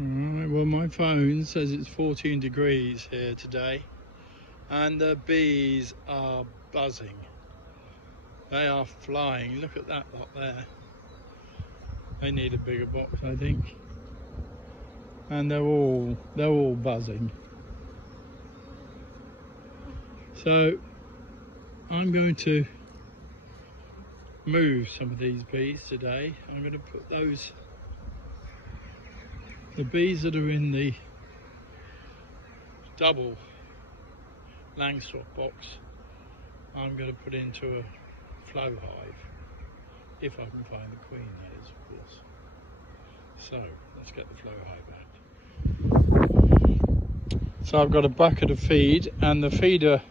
Alright, well my phone says it's 14 degrees here today and the bees are buzzing. They are flying. Look at that lot there. They need a bigger box, I think. And they're all buzzing. So I'm going to move some of these bees today. I'm going to put the bees that are in the double Langstroth box, I'm going to put into a Flow Hive, if I can find the queen, that is, of course. So let's get the Flow Hive out. So I've got a bucket of feed, and the feeder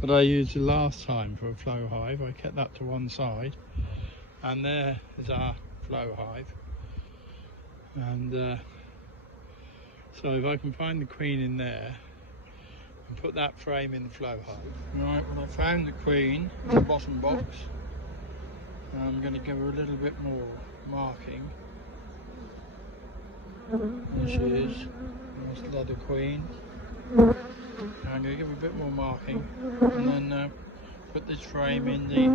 that I used the last time for a Flow Hive, I kept that to one side, and there is our Flow Hive. And so if I can find the queen in there and put that frame in the Flow Hive. Right, well I found the queen in the bottom box. I'm going to give her a little bit more marking. There she is, nice leather queen. I'm going to give her a bit more marking and then put this frame in the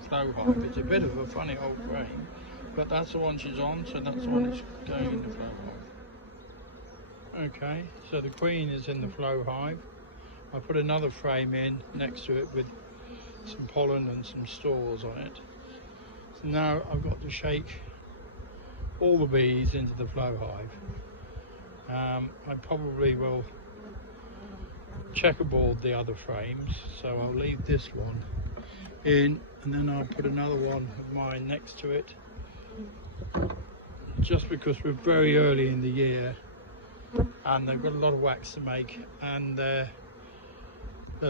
Flow Hive. It's a bit of a funny old frame, but that's the one she's on, so that's the one that's going in the Flow Hive. Okay, so the queen is in the Flow Hive. I put another frame in next to it with some pollen and some stores on it. So now I've got to shake all the bees into the Flow Hive. I probably will checkerboard the other frames, so I'll leave this one in and then I'll put another one of mine next to it, just because we're very early in the year and they've got a lot of wax to make, and they're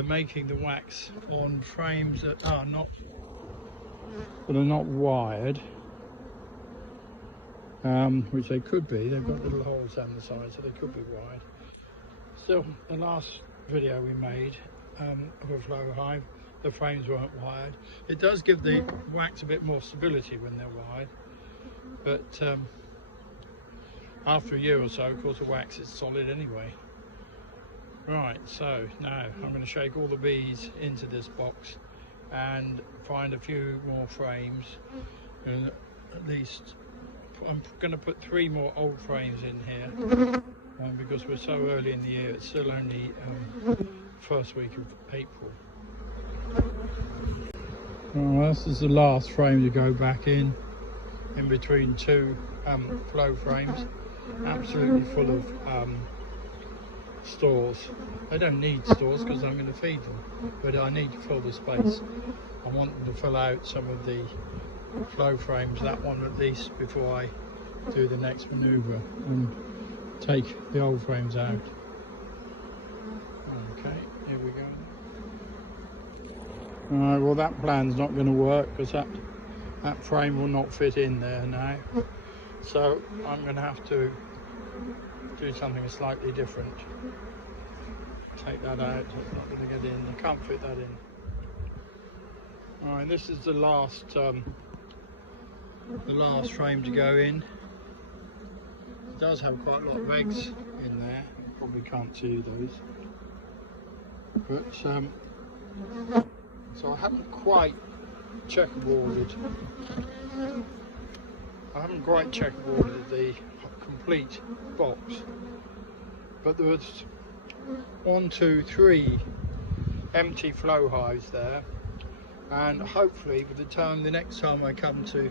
making the wax on frames that are not wired, which they could be. They've got little holes down the side, so they could be wired. Still, the last video we made of a Flow Hive, the frames weren't wired. It does give the wax a bit more stability when they're wired, but after a year or so, of course, the wax is solid anyway. Right, so now I'm going to shake all the bees into this box and find a few more frames, and at least I'm going to put 3 more old frames in here, because we're so early in the year. It's still only first week of April. Well, this is the last frame to go back in between 2 flow frames, absolutely full of stores. They don't need stores because I'm going to feed them, but I need to fill the space. I want them to fill out some of the flow frames, that one at least, before I do the next manoeuvre and take the old frames out. Okay, here we go. Alright, well that plan's not going to work because that frame will not fit in there now. So I'm going to have to do something slightly different. Take that out, it's not going to get in, I can't fit that in. Alright, this is the last frame to go in. It does have quite a lot of eggs in there, you probably can't see those. But so I haven't quite checkerboarded the complete box, but there was 1, 2, 3 empty Flow Hives there, and hopefully by the next time I come to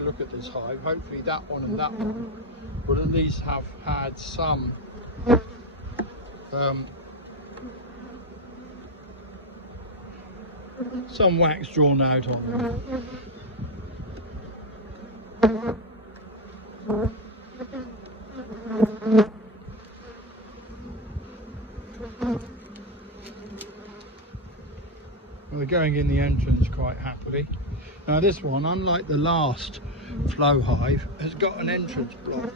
look at this hive, hopefully that one and that one will at least have had some wax drawn out on them. Well, they're going in the entrance quite happily. Now this one, unlike the last Flow Hive, has got an entrance block.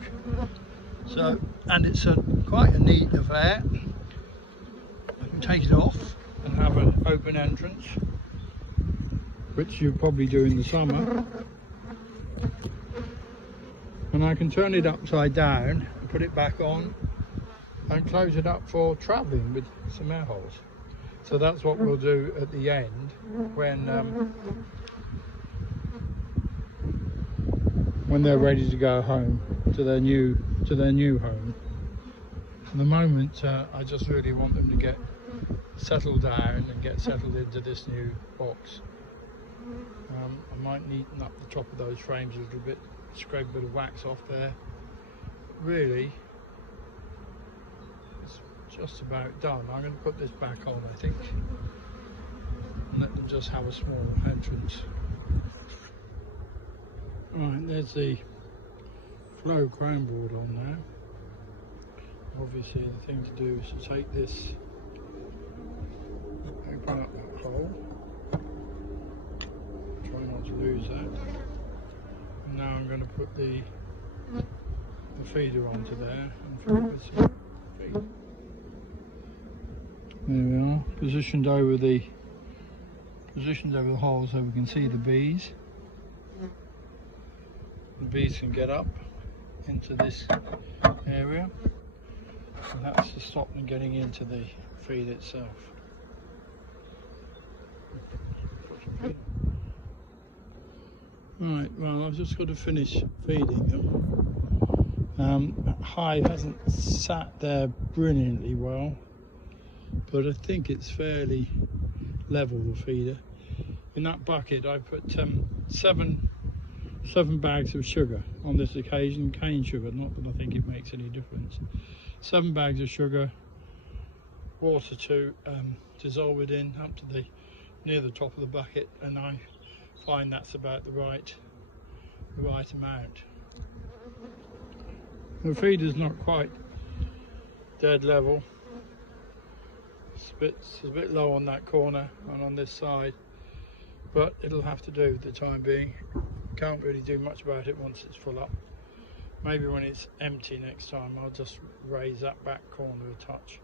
So, and it's quite a neat affair. I can take it off and have an open entrance, which you probably do in the summer. And and I can turn it upside down and put it back on and close it up for travelling with some air holes. So that's what we'll do at the end when they're ready to go home to their new home. At the moment, I just really want them to get settled down and get settled into this new box. I might neaten up the top of those frames a little bit, scrape a bit of wax off there. Really, it's just about done. I'm going to put this back on, I think, and let them just have a small entrance. Right, there's the Flow crown board on now. Obviously the thing to do is to take this, open up that hole, try not to lose that, and now I'm going to put the feeder onto there and fill it with some feed. There we are, positioned over the hole so we can see the bees. The bees can get up into this area, and that's to stop them getting into the feed itself. Right, well, I've just got to finish feeding them. Hive hasn't sat there brilliantly well, but I think it's fairly level, the feeder. In that bucket I put seven bags of sugar on this occasion, cane sugar, not that I think it makes any difference. 7 bags of sugar, water to dissolve it in up to near the top of the bucket, and I find that's about the right amount. The feeder's not quite dead level. It's a bit low on that corner and on this side, but it'll have to do for the time being. Can't really do much about it once it's full up. Maybe when it's empty next time I'll just raise that back corner a touch,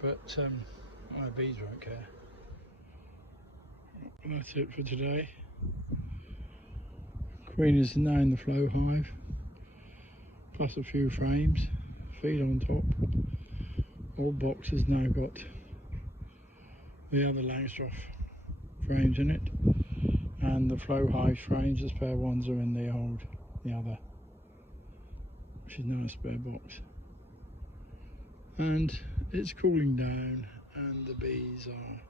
but my bees won't care. And that's it for today. Queen is now in the Flow Hive, plus a few frames, feed on top. All boxes now got the other Langstroth frames in it, and the Flow Hive frames, the spare ones, are in the other, which is now a spare box. And it's cooling down, and the bees are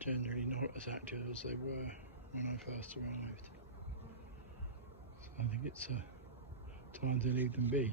generally not as active as they were when I first arrived. So I think it's time to leave them be.